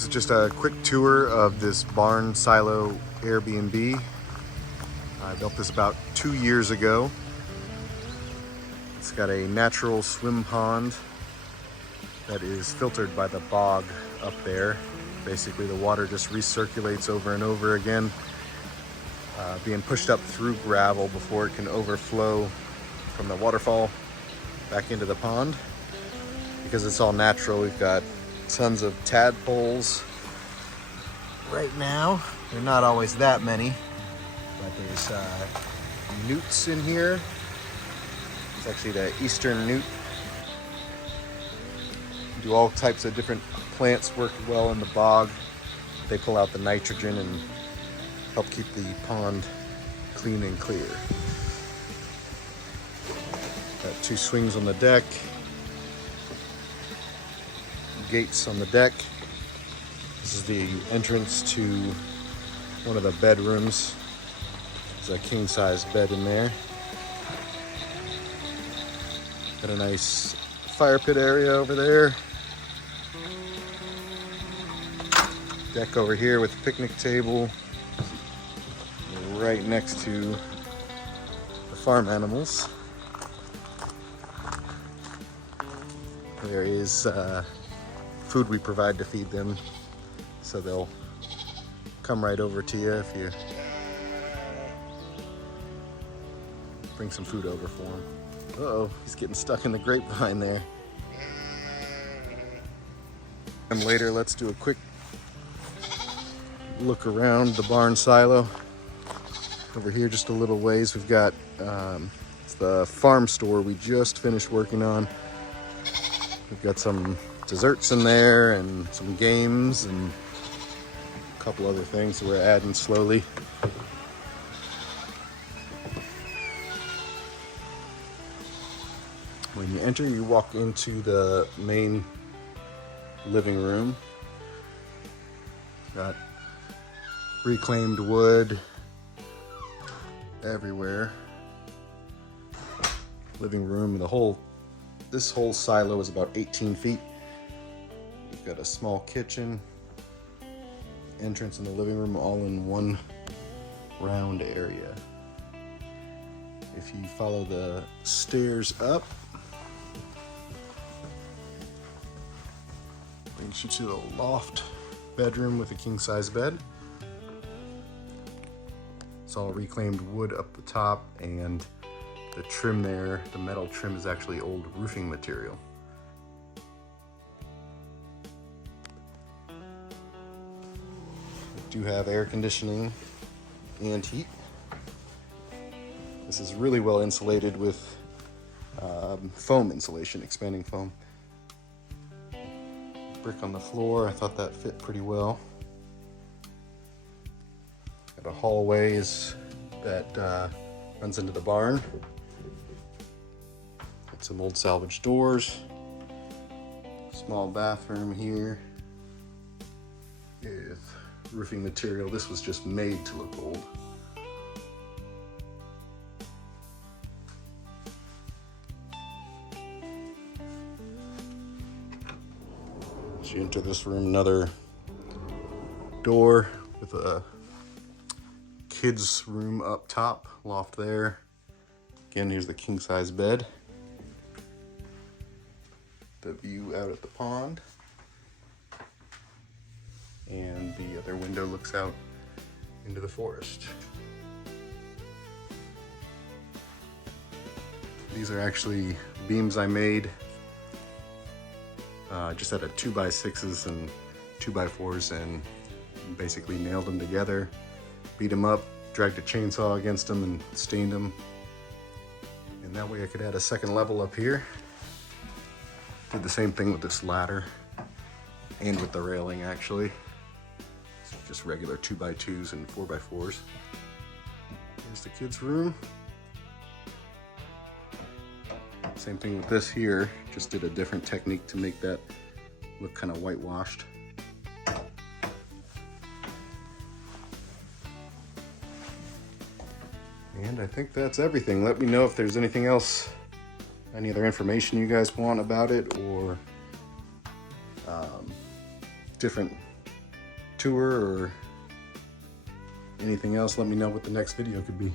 This is just a quick tour of this barn silo Airbnb. I built this about 2 years ago. It's got a natural swim pond that is filtered by the bog up there. Basically the water just recirculates over and over again, being pushed up through gravel before it can overflow from the waterfall back into the pond. Because it's all natural, we've got tons of tadpoles right now. They're not always that many, but there's newts in here. It's actually the eastern newt. Do all types of different plants work well in the bog. They pull out the nitrogen and help keep the pond clean and clear. Got 2 swings on the deck. Gates on the deck. This is the entrance to one of the bedrooms. There's a king-size bed in there. Got a nice fire pit area over there. Deck over here with a picnic table. Right next to the farm animals. There is food we provide to feed them, so they'll come right over to you if you bring some food over for him. Uh-oh, he's getting stuck in the grapevine there. And later, let's do a quick look around the barn silo. Over here, just a little ways, we've got it's the farm store we just finished working on. We've got some desserts in there and some games and a couple other things that we're adding slowly. When you enter, you walk into the main living room. Got reclaimed wood everywhere. Living room, this whole silo is about 18 feet. We've got a small kitchen, entrance in the living room, all in one round area. If you follow the stairs up, brings you to the loft bedroom with a king-size bed. It's all reclaimed wood up the top, and the trim there, the metal trim, is actually old roofing material. We do have air conditioning and heat. This is really well insulated with foam insulation, expanding foam. Brick on the floor, I thought that fit pretty well. Got a hallway that runs into the barn. Got some old salvage doors. Small bathroom here with roofing material. This was just made to look old. As you enter this room, another door with a kids room up top, loft there. Again, here's the king-size bed. The view out at the pond. And the other window looks out into the forest. These are actually beams I made. Just out of 2x6s and 2x4s and basically nailed them together, beat them up, dragged a chainsaw against them and stained them. And that way I could add a second level up here. Did the same thing with this ladder and with the railing actually. So just regular 2x2s and 4x4s. Here's the kids' room. Same thing with this here, just did a different technique to make that look kind of whitewashed. And I think that's everything. Let me know if there's anything else, any other information you guys want about it, or different tour or anything else, let me know what the next video could be.